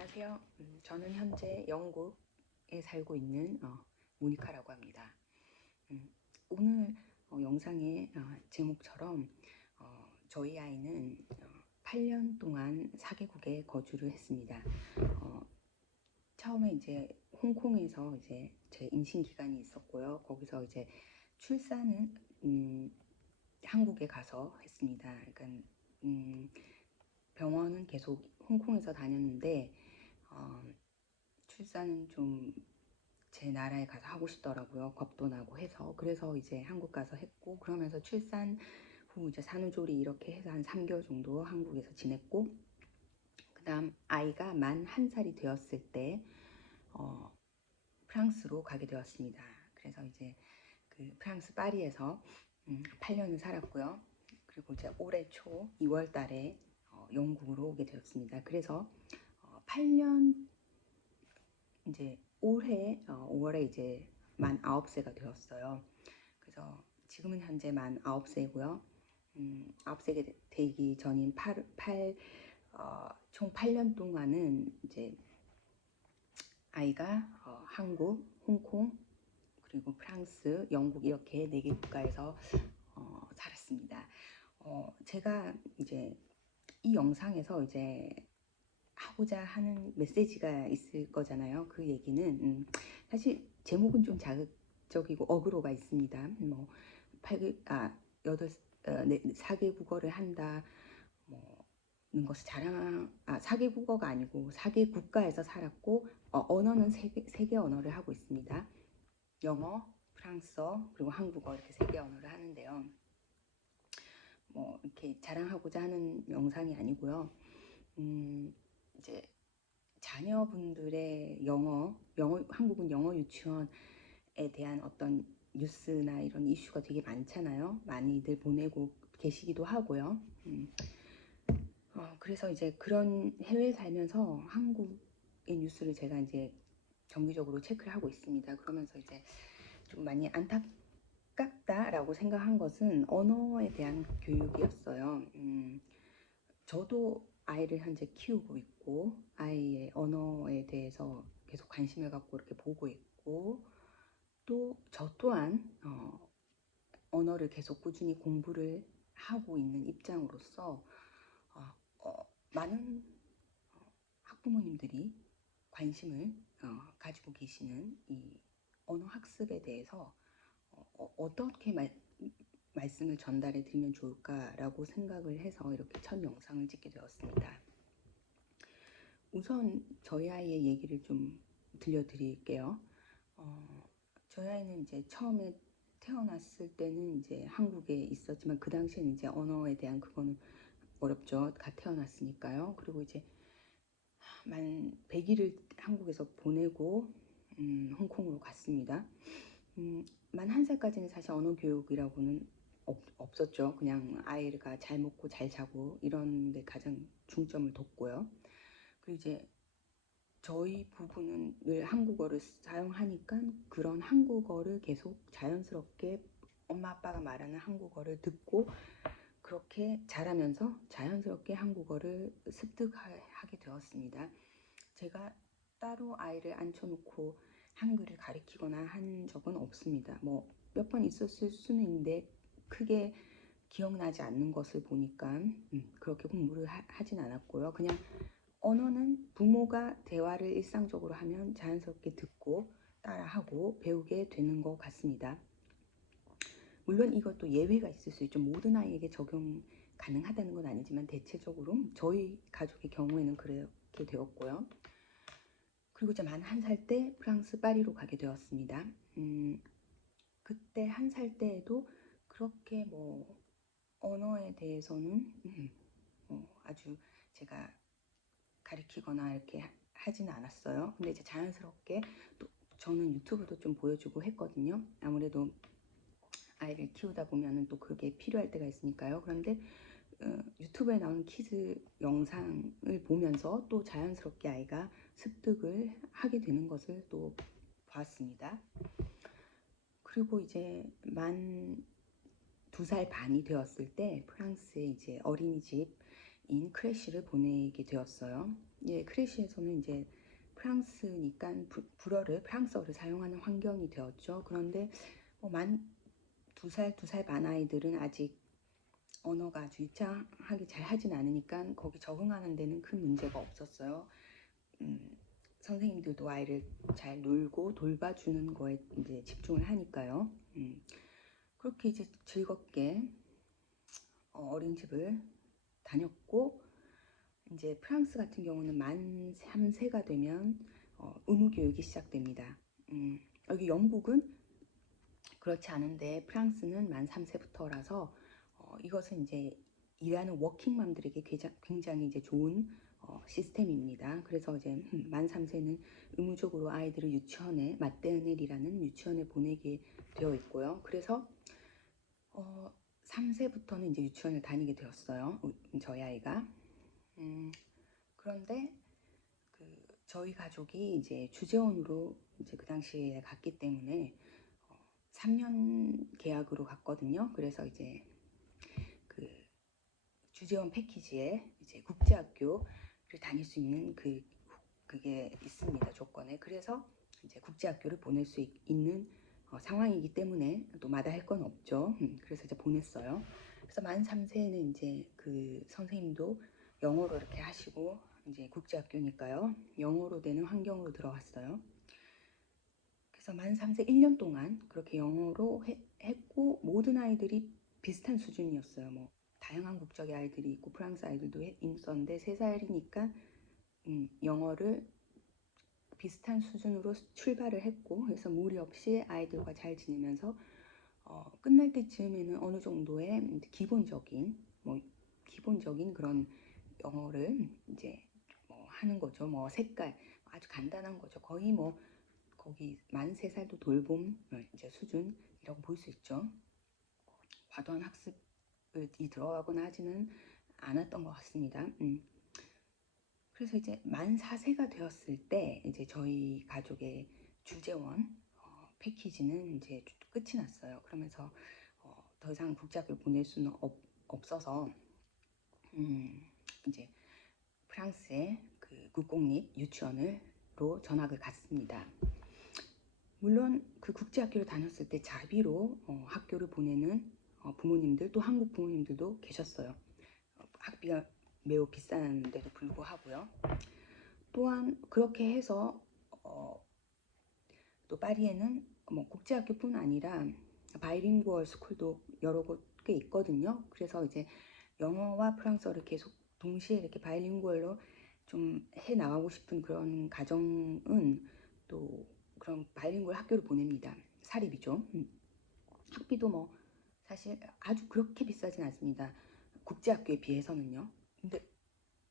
안녕하세요. 저는 현재 영국에 살고 있는 모니카라고 합니다. 오늘 영상의 제목처럼 저희 아이는 8년 동안 4개국에 거주를 했습니다. 처음에 이제 홍콩에서 이제 제 임신 기간이 있었고요. 거기서 이제 출산은 한국에 가서 했습니다. 그러니까 병원은 계속 홍콩에서 다녔는데 출산은 좀 제 나라에 가서 하고 싶더라고요. 겁도 나고 해서. 그래서 이제 한국 가서 했고, 그러면서 출산 후 이제 산후조리 이렇게 해서 한 3개월 정도 한국에서 지냈고, 그 다음 아이가 만 1살이 되었을 때 프랑스로 가게 되었습니다. 그래서 이제 그 프랑스 파리에서 8년을 살았고요. 그리고 이제 올해 초 2월 달에 영국으로 오게 되었습니다. 그래서 8년 이제 올해 5월에 이제 만 9세가 되었어요. 그래서 지금은 현재 만 9세고요. 9세가 되기 전인 총 8년 동안은 이제 아이가 한국, 홍콩, 그리고 프랑스, 영국 이렇게 4개 국가에서 살았습니다. 제가 이제 이 영상에서 이제 하고자 하는 메시지가 있을 거잖아요. 그 얘기는 사실 제목은 좀 자극적이고 어그로가 있습니다. 뭐 4개 국어를 한다 는 것을 자랑 4개 국어가 아니고 4개 국가에서 살았고 언어는 3개 언어를 하고 있습니다. 영어, 프랑스어, 그리고 한국어 이렇게 3개 언어를 하는데요. 뭐 이렇게 자랑하고자 하는 영상이 아니고요. 이제 자녀분들의 한국은 영어 유치원에 대한 어떤 뉴스나 이런 이슈가 되게 많잖아요. 많이들 보내고 계시기도 하고요. 그래서 이제 그런 해외에 살면서 한국의 뉴스를 제가 이제 정기적으로 체크를 하고 있습니다. 그러면서 이제 좀 많이 안타깝다라고 생각한 것은 언어에 대한 교육이었어요. 저도 아이를 현재 키우고 있고 아이의 언어에 대해서 계속 관심을 갖고 이렇게 보고 있고 또 저 또한 언어를 계속 꾸준히 공부를 하고 있는 입장으로서 많은 학부모님들이 관심을 가지고 계시는 이 언어 학습에 대해서 어떻게 말씀을 전달해 드리면 좋을까라고 생각을 해서 이렇게 첫 영상을 찍게 되었습니다. 우선 저희 아이의 얘기를 좀 들려드릴게요. 저희 아이는 이제 처음에 태어났을 때는 이제 한국에 있었지만 그 당시에는 이제 언어에 대한 그거는 어렵죠. 갓 태어났으니까요. 그리고 이제 만 100일을 한국에서 보내고 홍콩으로 갔습니다. 만 1살까지는 사실 언어 교육이라고는 없었죠. 그냥 아이가 잘 먹고 잘 자고 이런 데 가장 중점을 뒀고요. 그리고 이제 저희 부부는 늘 한국어를 사용하니까 그런 한국어를 계속 자연스럽게 엄마 아빠가 말하는 한국어를 듣고 그렇게 자라면서 자연스럽게 한국어를 습득하게 되었습니다. 제가 따로 아이를 앉혀놓고 한글을 가르치거나 한 적은 없습니다. 뭐 몇 번 있었을 수는 있는데 크게 기억나지 않는 것을 보니까 그렇게 공부를 하진 않았고요. 그냥 언어는 부모가 대화를 일상적으로 하면 자연스럽게 듣고 따라하고 배우게 되는 것 같습니다. 물론 이것도 예외가 있을 수 있죠. 모든 아이에게 적용 가능하다는 건 아니지만 대체적으로 저희 가족의 경우에는 그렇게 되었고요. 그리고 이제 만 1살 때 프랑스 파리로 가게 되었습니다. 그때 1살 때에도 그렇게 뭐 언어에 대해서는 아주 제가 가르치거나 이렇게 하지는 않았어요. 근데 이제 자연스럽게 또 저는 유튜브도 좀 보여주고 했거든요. 아무래도 아이를 키우다 보면은 또 그게 필요할 때가 있으니까요. 그런데 유튜브에 나오는 키즈 영상을 보면서 또 자연스럽게 아이가 습득을 하게 되는 것을 또 보았습니다. 그리고 이제 만 2살 반이 되었을 때 프랑스에 이제 어린이집이 크래쉬를 보내게 되었어요. 예, 크래쉬에서는 이제 프랑스니까 프랑스어를 사용하는 환경이 되었죠. 그런데 만 2살 반 아이들은 아직 언어가 아주 유창하게 잘 하진 않으니까 거기 적응하는 데는 큰 문제가 없었어요. 선생님들도 아이를 잘 놀고 돌봐주는 거에 이제 집중을 하니까요. 그렇게 이제 즐겁게 어린이집을 다녔고, 이제 프랑스 같은 경우는 만 3세가 되면 의무 교육이 시작됩니다. 여기 영국은 그렇지 않은데 프랑스는 만 3세부터라서 이것은 이제 일하는 워킹맘들에게 굉장히 이제 좋은 시스템입니다. 그래서 이제 만 3세는 의무적으로 아이들을 유치원에 마테르넬이라는 유치원에 보내게 되어 있고요. 그래서 3세부터는 이제 유치원을 다니게 되었어요. 저희 아이가. 그런데 저희 가족이 이제 주재원으로 이제 그 당시에 갔기 때문에 3년 계약으로 갔거든요. 그래서 이제 그 주재원 패키지에 이제 국제학교를 다닐 수 있는 그게 있습니다. 조건에. 그래서 이제 국제학교를 보낼 수 있는 상황이기 때문에 또 마다할 건 없죠. 그래서 이제 보냈어요. 그래서 만 3세에는 이제 그 선생님도 영어로 이렇게 하시고, 이제 국제학교니까요. 영어로 되는 환경으로 들어갔어요. 그래서 만 3세 1년 동안 그렇게 영어로 했고, 모든 아이들이 비슷한 수준이었어요. 뭐 다양한 국적의 아이들이 있고 프랑스 아이들도 있었는데 3살이니까 영어를 비슷한 수준으로 출발을 했고, 그래서 무리 없이 아이들과 잘 지내면서 끝날 때쯤에는 어느 정도의 기본적인 그런 영어를 이제 하는 거죠. 색깔 아주 간단한 거죠. 거의 거기 만 3살도 돌봄 이제 수준이라고 볼 수 있죠. 과도한 학습이 들어가거나 하지는 않았던 것 같습니다. 그래서 이제 만 4세가 되었을 때 이제 저희 가족의 주재원 패키지는 이제 끝이 났어요. 그러면서 더 이상 국제학교를 보낼 수는 없어서 이제 프랑스의 그 국공립 유치원으로 전학을 갔습니다. 물론 그 국제학교를 다녔을 때 자비로 학교를 보내는 부모님들, 또 한국 부모님들도 계셨어요. 학비가 매우 비싼데도 불구하고요. 또한 그렇게 해서 또 파리에는 국제학교뿐 아니라 바이링구얼 스쿨도 여러 곳 꽤 있거든요. 그래서 이제 영어와 프랑스어를 계속 동시에 이렇게 바이링구얼로 좀 해 나가고 싶은 그런 가정은 또 그런 바이링구얼 학교를 보냅니다. 사립이죠. 학비도 사실 아주 그렇게 비싸진 않습니다. 국제학교에 비해서는요. 근데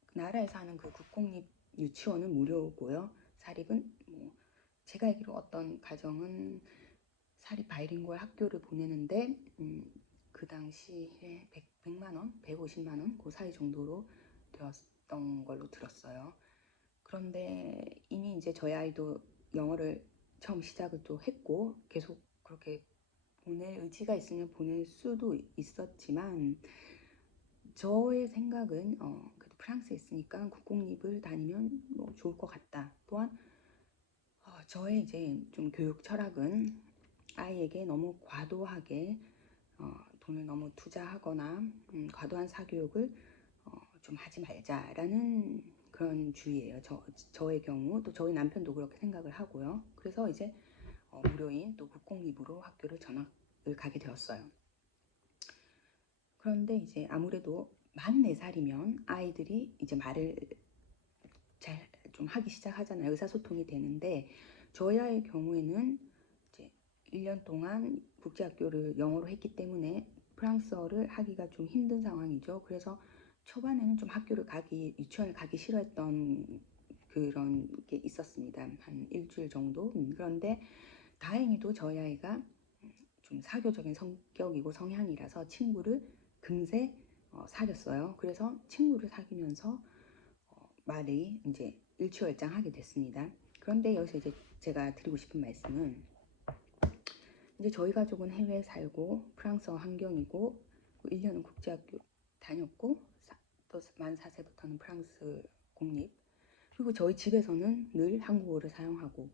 그 나라에서 하는 그 국공립 유치원은 무료고요. 사립은 제가 알기로 어떤 가정은 사립 바이링구얼 학교를 보내는데 그 당시에 100만 원, 150만 원 그 사이 정도로 되었던 걸로 들었어요. 그런데 이미 이제 저희 아이도 영어를 처음 시작을 또 했고 계속 그렇게 보낼 의지가 있으면 보낼 수도 있었지만, 저의 생각은 그래도 프랑스에 있으니까 국공립을 다니면 좋을 것 같다. 또한 저의 이제 좀 교육 철학은 아이에게 너무 과도하게 돈을 너무 투자하거나 과도한 사교육을 좀 하지 말자라는 그런 주의예요. 저의 경우 또 저희 남편도 그렇게 생각을 하고요. 그래서 이제 무료인 또 국공립으로 학교를 전학을 가게 되었어요. 그런데 이제 아무래도 만 4살이면 아이들이 이제 말을 잘 좀 하기 시작하잖아요. 의사소통이 되는데 저희 아이의 경우에는 이제 1년 동안 국제학교를 영어로 했기 때문에 프랑스어를 하기가 좀 힘든 상황이죠. 그래서 초반에는 좀 유치원을 가기 싫어했던 그런 게 있었습니다. 한 일주일 정도. 그런데 다행히도 저희 아이가 좀 사교적인 성격이고 성향이라서 친구를 금세 사귀었어요. 그래서 친구를 사귀면서 말이 이제 일취월장하게 됐습니다. 그런데 여기서 이제 제가 드리고 싶은 말씀은, 이제 저희 가족은 해외에 살고 프랑스어 환경이고 1년은 국제학교 다녔고 또 만 4세부터는 프랑스 공립, 그리고 저희 집에서는 늘 한국어를 사용하고,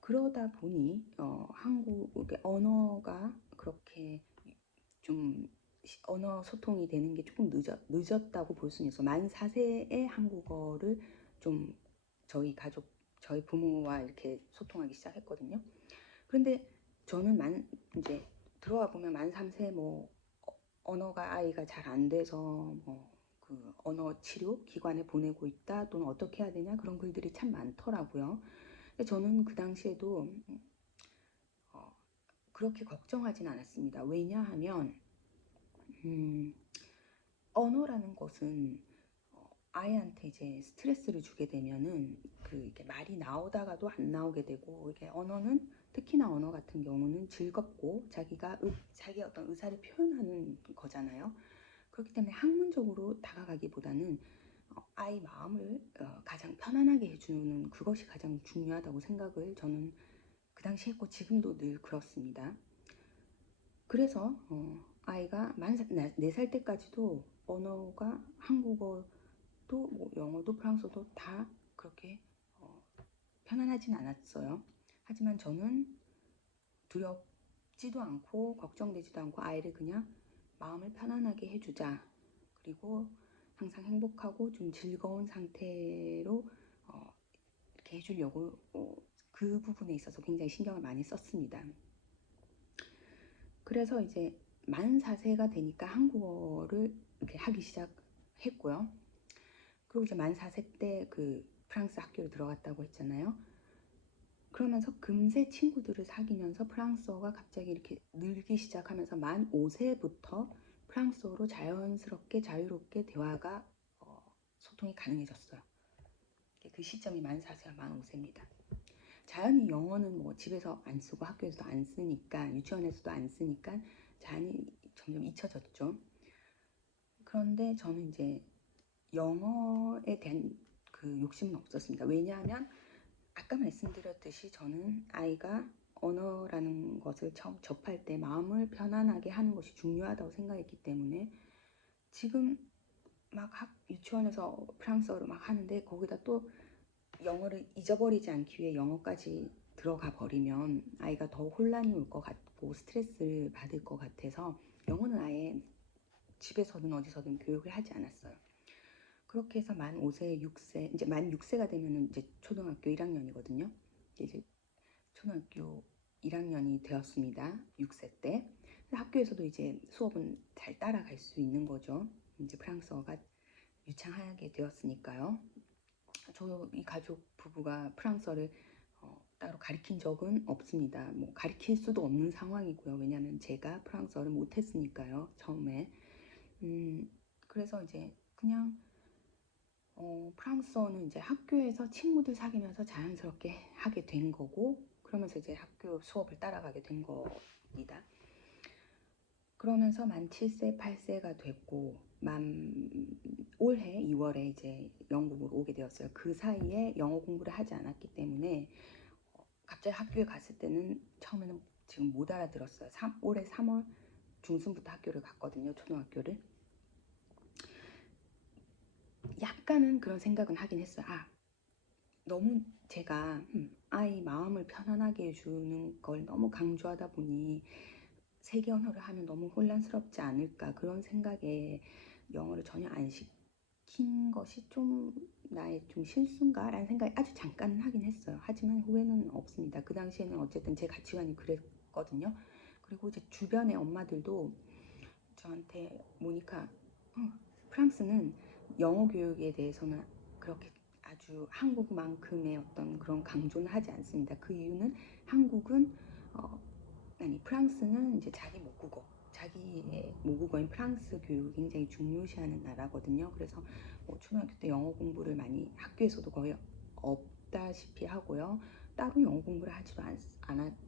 그러다 보니 한국의 언어가 그렇게 좀 언어 소통이 되는 게 조금 늦었다고 볼 수는 있어. 만 4세에 한국어를 좀 저희 가족, 저희 부모와 이렇게 소통하기 시작했거든요. 그런데 저는 이제 들어와 보면 만 3세 뭐 언어가 아이가 잘 안 돼서 뭐 그 언어 치료 기관에 보내고 있다, 또는 어떻게 해야 되냐, 그런 글들이 참 많더라고요. 근데 저는 그 당시에도 어, 그렇게 걱정하진 않았습니다. 왜냐하면 음, 언어라는 것은 아이한테 이제 스트레스를 주게 되면은 이게 말이 나오다가도 안 나오게 되고, 이게 언어는, 특히나 언어 같은 경우는 즐겁고 자기가 자기 어떤 의사를 표현하는 거잖아요. 그렇기 때문에 학문적으로 다가가기보다는 아이 마음을 가장 편안하게 해주는 그것이 가장 중요하다고 생각을 저는 그 당시 했고, 지금도 늘 그렇습니다. 그래서 아이가 만 4살 때까지도 언어가 한국어도 뭐 영어도 프랑스어도 다 그렇게 편안하진 않았어요. 하지만 저는 두렵지도 않고 걱정되지도 않고, 아이를 그냥 마음을 편안하게 해주자, 그리고 항상 행복하고 좀 즐거운 상태로 이렇게 해주려고 그 부분에 있어서 굉장히 신경을 많이 썼습니다. 그래서 이제 만 4세가 되니까 한국어를 이렇게 하기 시작했고요. 그리고 이제 만 4세 때 그 프랑스 학교를 들어갔다고 했잖아요. 그러면서 금세 친구들을 사귀면서 프랑스어가 갑자기 이렇게 늘기 시작하면서 만 5세부터 프랑스어로 자연스럽게 자유롭게 대화가 소통이 가능해졌어요. 그 시점이 만 4세와 만 5세입니다. 자연히 영어는 뭐 집에서 안 쓰고 학교에서도 안 쓰니까, 유치원에서도 안 쓰니까 자연히 점점 잊혀졌죠. 그런데 저는 이제 영어에 대한 그 욕심은 없었습니다. 왜냐하면 아까 말씀드렸듯이 저는 아이가 언어라는 것을 처음 접할 때 마음을 편안하게 하는 것이 중요하다고 생각했기 때문에, 지금 막 유치원에서 프랑스어를 막 하는데 거기다 또 영어를 잊어버리지 않기 위해 영어까지 들어가 버리면 아이가 더 혼란이 올 것 같고 스트레스를 받을 것 같아서 영어는 아예 집에서든 어디서든 교육을 하지 않았어요. 그렇게 해서 만 5세, 6세, 이제 만 6세가 되면은 이제 초등학교 1학년이거든요. 이제 초등학교 1학년이 되었습니다. 6세 때. 학교에서도 이제 수업은 잘 따라갈 수 있는 거죠. 이제 프랑스어가 유창하게 되었으니까요. 이 가족 부부가 프랑스어를 따로 가르친 적은 없습니다. 뭐 가르칠 수도 없는 상황이고요. 왜냐하면 제가 프랑스어를 못했으니까요, 처음에. 그래서 이제 그냥 프랑스어는 이제 학교에서 친구들 사귀면서 자연스럽게 하게 된 거고, 그러면서 이제 학교 수업을 따라가게 된 겁니다. 그러면서 만 7세, 8세가 됐고, 올해 2월에 이제 영국으로 오게 되었어요. 그 사이에 영어 공부를 하지 않았기 때문에 갑자기 학교에 갔을 때는 처음에는 지금 못 알아들었어요. 올해 3월 중순부터 학교를 갔거든요, 초등학교를. 약간은 그런 생각은 하긴 했어요. 너무 제가 아이 마음을 편안하게 해주는 걸 너무 강조하다 보니 세계 언어를 하면 너무 혼란스럽지 않을까, 그런 생각에 영어를 전혀 안 시킨 것이 좀 나의 좀 실수인가 라는 생각이 아주 잠깐 하긴 했어요. 하지만 후회는 없습니다. 그 당시에는 어쨌든 제 가치관이 그랬거든요. 그리고 이제 주변의 엄마들도 저한테, 모니카, 프랑스는 영어 교육에 대해서는 그렇게 아주 한국만큼의 어떤 그런 강조는 하지 않습니다. 그 이유는 한국은 프랑스는 이제 자기의 모국어인 프랑스 교육을 굉장히 중요시하는 나라거든요. 그래서 뭐 초등학교 때 영어 공부를 많이 학교에서도 거의 없다시피 하고요. 따로 영어 공부를 하지도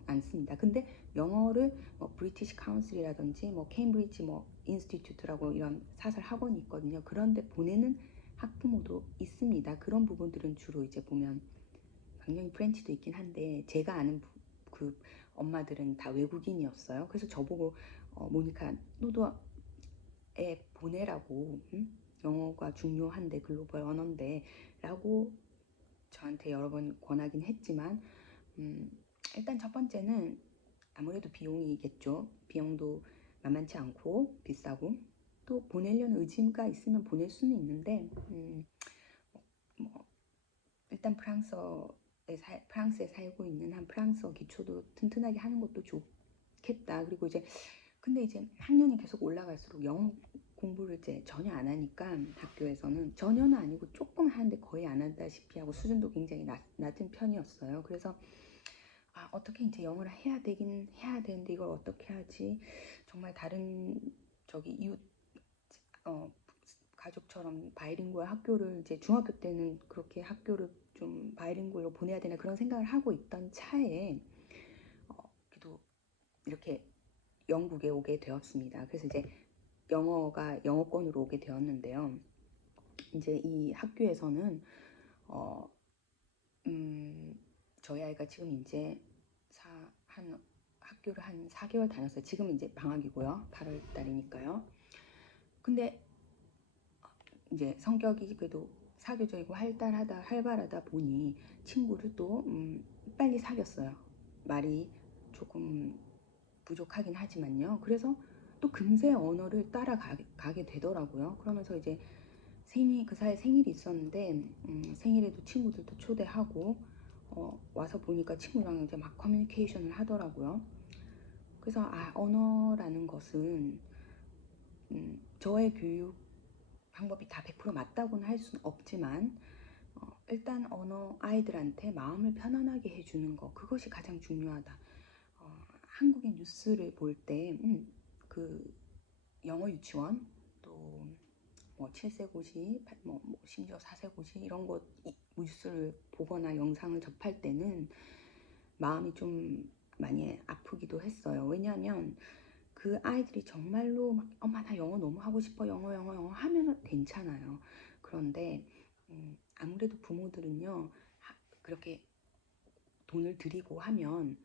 않습니다. 근데 영어를 뭐 브리티시 카운슬이라든지 뭐 케임브리지 뭐 인스티튜트라고 이런 사설 학원이 있거든요. 그런데 보내는 학부모도 있습니다. 그런 부분들은 주로 이제 보면 당연히 프렌치도 있긴 한데, 제가 아는 그 엄마들은 다 외국인이었어요. 그래서 저보고 모니카, 너도 애 보내라고, 영어가 언어가 중요한데 글로벌 언어인데 라고 저한테 여러 번 권하긴 했지만 일단 첫 번째는 아무래도 비용이겠죠. 비용도 만만치 않고 비싸고 또 보내려는 의지가 있으면 보낼 수는 있는데 뭐 일단 프랑스에 살고 있는 한 프랑스어 기초도 튼튼하게 하는 것도 좋겠다. 그리고 이제 근데 이제 학년이 계속 올라갈수록 영어 공부를 이제 전혀 안 하니까 학교에서는 전혀는 아니고 조금 하는데 거의 안 한다시피 하고 수준도 굉장히 낮은 편이었어요. 그래서 어떻게 이제 영어를 해야 되긴 해야 되는데 이걸 어떻게 하지? 정말 다른 저기 이웃 가족처럼 바이링구얼 학교를 이제 중학교 때는 그렇게 학교를 좀 바이링구얼로 보내야 되나 그런 생각을 하고 있던 차에 그래도 이렇게 영국에 오게 되었습니다. 그래서 이제 영어권으로 오게 되었는데요. 이제 이 학교에서는 저희 아이가 지금 이제 학교를 한 4개월 다녔어요. 지금 이제 방학이고요. 8월 달이니까요. 근데 이제 성격이 그래도 사교적이고 활발하다 보니 친구를 또 빨리 사귀었어요. 말이 조금 부족하긴 하지만요. 그래서 또 금세 언어를 따라가게 되더라고요. 그러면서 이제 그 사이에 생일이 있었는데 생일에도 친구들도 초대하고 와서 보니까 친구랑 이제 막 커뮤니케이션을 하더라고요. 그래서 언어라는 것은 저의 교육 방법이 다 100% 맞다고는 할 수는 없지만 일단 아이들한테 마음을 편안하게 해주는 거 그것이 가장 중요하다. 한국의 뉴스를 볼 때 그 영어 유치원 또 뭐 7세 고시 뭐 심지어 4세 고시 이런 거 뉴스를 보거나 영상을 접할 때는 마음이 좀 많이 아프기도 했어요. 왜냐하면 그 아이들이 정말로 막 엄마 나 영어 너무 하고 싶어 영어 하면은 괜찮아요. 그런데 아무래도 부모들은요 그렇게 돈을 들이고 하면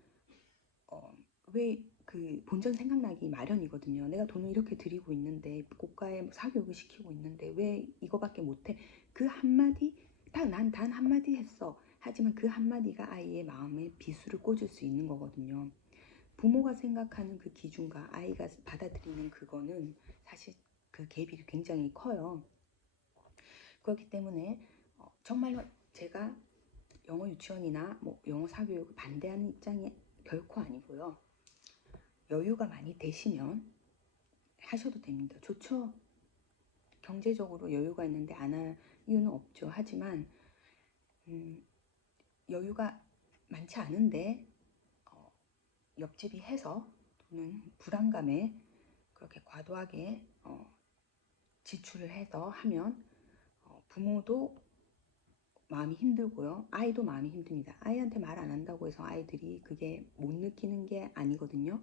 왜 그 본전 생각나기 마련이거든요. 내가 돈을 이렇게 들이고 있는데 고가의 사교육을 시키고 있는데 왜 이거밖에 못해? 그 한마디 난 단 한마디 했어. 하지만 그 한마디가 아이의 마음에 비수를 꽂을 수 있는 거거든요. 부모가 생각하는 그 기준과 아이가 받아들이는 그거는 사실 그 갭이 굉장히 커요. 그렇기 때문에 정말로 제가 영어 유치원이나 뭐 영어 사교육을 반대하는 입장이 결코 아니고요. 여유가 많이 되시면 하셔도 됩니다. 좋죠. 경제적으로 여유가 있는데 안 할 이유는 없죠. 하지만 여유가 많지 않은데 옆집이 해서 또는 불안감에 그렇게 과도하게 지출을 해서 하면 부모도 마음이 힘들고요. 아이도 마음이 힘듭니다. 아이한테 말 안 한다고 해서 아이들이 그게 못 느끼는 게 아니거든요.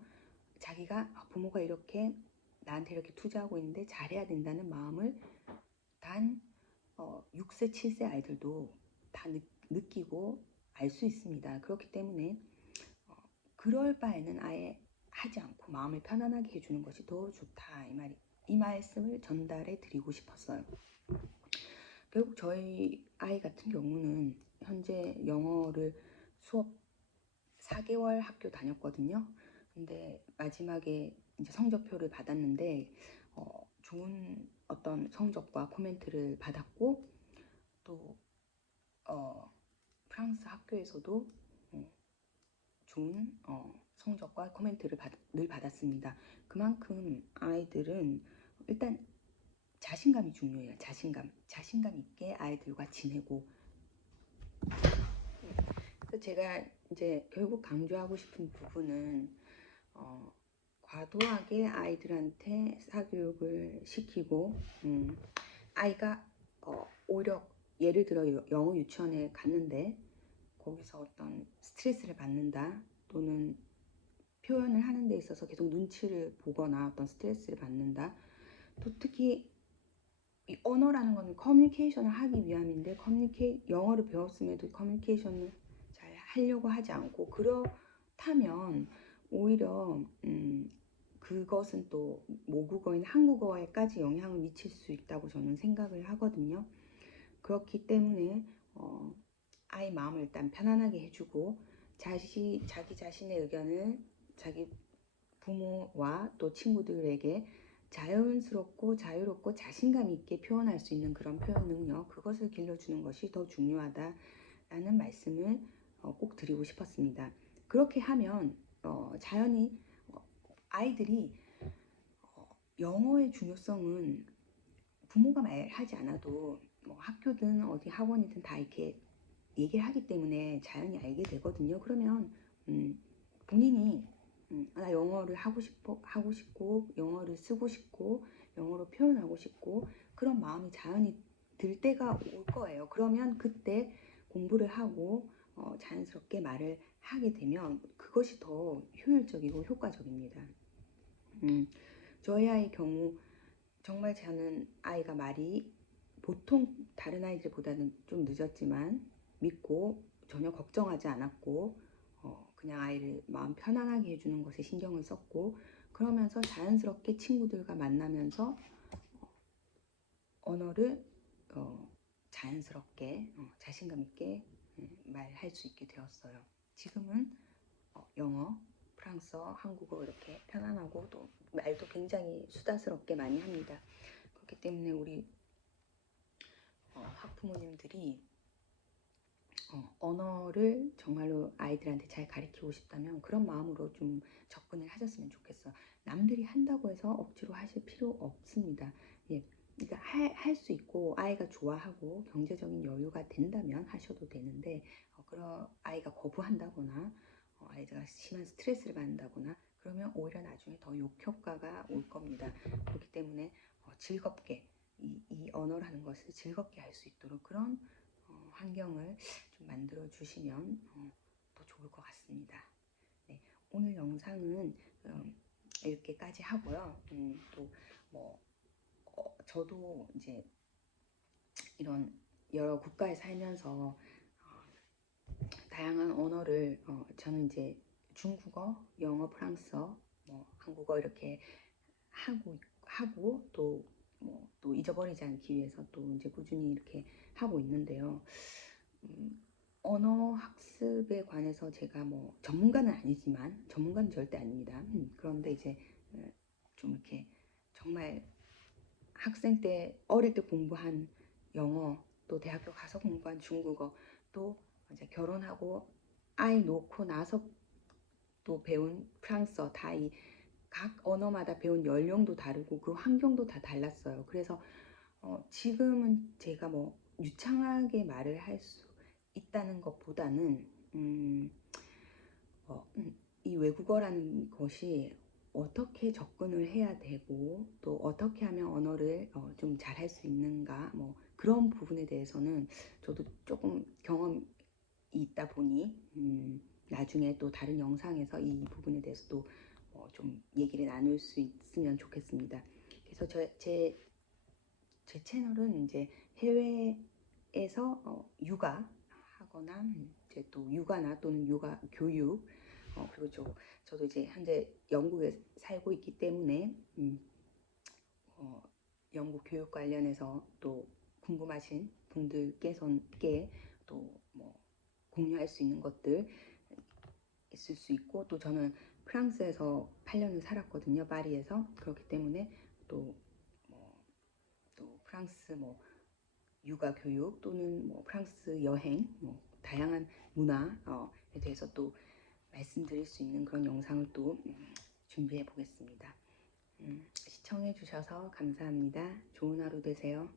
자기가 부모가 이렇게 나한테 이렇게 투자하고 있는데 잘해야 된다는 마음을 단 6세, 7세 아이들도 다 느끼고 알 수 있습니다. 그렇기 때문에 그럴 바에는 아예 하지 않고 마음을 편안하게 해주는 것이 더 좋다. 이 말씀을 전달해 드리고 싶었어요. 결국 저희 아이 같은 경우는 현재 영어를 수업 4개월 학교 다녔거든요. 근데 마지막에 이제 성적표를 받았는데 좋은 어떤 성적과 코멘트를 받았고 또 프랑스 학교에서도 좋은 성적과 코멘트를 늘 받았습니다. 그만큼 아이들은 일단 자신감이 중요해요. 자신감 있게 아이들과 지내고 그래서 제가 이제 결국 강조하고 싶은 부분은 과도하게 아이들한테 사교육을 시키고 아이가 오히려 예를 들어 영어 유치원에 갔는데 거기서 어떤 스트레스를 받는다 또는 표현을 하는 데 있어서 계속 눈치를 보거나 어떤 스트레스를 받는다 또 특히 이 언어라는 건 커뮤니케이션을 하기 위함인데 영어를 배웠음에도 커뮤니케이션을 잘 하려고 하지 않고 그렇다면 오히려 그 그것은 또 모국어인 한국어에까지 영향을 미칠 수 있다고 저는 생각을 하거든요. 그렇기 때문에 아이 마음을 일단 편안하게 해주고 자기 자신의 의견을 자기 부모와 또 친구들에게 자연스럽고 자유롭고 자신감 있게 표현할 수 있는 그런 표현 능력, 그것을 길러주는 것이 더 중요하다라는 말씀을 꼭 드리고 싶었습니다. 그렇게 하면 자연히 아이들이 영어의 중요성은 부모가 말하지 않아도 뭐 학교든 어디 학원이든 다 이렇게 얘기를 하기 때문에 자연히 알게 되거든요. 그러면 본인이 나 영어를 하고 싶고 영어를 쓰고 싶고 영어로 표현하고 싶고 그런 마음이 자연히 들 때가 올 거예요. 그러면 그때 공부를 하고 자연스럽게 말을 하게 되면 그것이 더 효율적이고 효과적입니다. 저희 아이 경우 정말 저는 아이가 말이 보통 다른 아이들보다는 좀 늦었지만 믿고 전혀 걱정하지 않았고 그냥 아이를 마음 편안하게 해주는 것에 신경을 썼고 그러면서 자연스럽게 친구들과 만나면서 언어를 자연스럽게 자신감 있게 말할 수 있게 되었어요. 지금은 영어, 프랑스어, 한국어 이렇게 편안하고 또 말도 굉장히 수다스럽게 많이 합니다. 그렇기 때문에 우리 학부모님들이 언어를 정말로 아이들한테 잘 가르치고 싶다면 그런 마음으로 좀 접근을 하셨으면 좋겠어요. 남들이 한다고 해서 억지로 하실 필요 없습니다. 예, 그러니까 할 수 있고 아이가 좋아하고 경제적인 여유가 된다면 하셔도 되는데 그런 아이가 거부한다거나 아이가 심한 스트레스를 받는다거나 그러면 오히려 나중에 더 역효과가 올 겁니다. 그렇기 때문에 즐겁게 이 언어라는 것을 즐겁게 할 수 있도록 그런 환경을 좀 만들어 주시면 더 좋을 것 같습니다. 네, 오늘 영상은 이렇게까지 하고요. 또뭐 저도 이제 이런 여러 국가에 살면서 다양한 언어를 저는 이제 중국어, 영어, 프랑스어, 뭐 한국어 이렇게 하고 또 잊어버리지 않기 위해서 또 이제 꾸준히 이렇게 하고 있는데요. 언어 학습에 관해서 제가 뭐 전문가는 아니지만 전문가는 절대 아닙니다. 그런데 이제 좀 이렇게 정말 학생 때 어릴 때 공부한 영어 또 대학교 가서 공부한 중국어 또 이제 결혼하고 아이 놓고 나서 또 배운 프랑스어 다 이 각 언어마다 배운 연령도 다르고 그 환경도 다 달랐어요. 그래서 지금은 제가 뭐 유창하게 말을 할 수 있다는 것보다는 이 외국어라는 것이 어떻게 접근을 해야 되고 또 어떻게 하면 언어를 좀 잘할 수 있는가 뭐 그런 부분에 대해서는 저도 조금 경험이 있다 보니 나중에 또 다른 영상에서 이 부분에 대해서도 좀 얘기를 나눌 수 있으면 좋겠습니다. 그래서 제 채널은 이제 해외에서 육아하거나 이제 또 육아나 또는 육아 교육 그리고 저도 이제 현재 영국에 살고 있기 때문에 영국 교육 관련해서 또 궁금하신 분들께 또 뭐 공유할 수 있는 것들 있을 수 있고 또 저는 프랑스에서 8년을 살았거든요. 파리에서. 그렇기 때문에 또 프랑스 뭐 육아 교육 또는 뭐 프랑스 여행 뭐 다양한 문화에 대해서 또 말씀드릴 수 있는 그런 영상을 또 준비해 보겠습니다. 시청해 주셔서 감사합니다. 좋은 하루 되세요.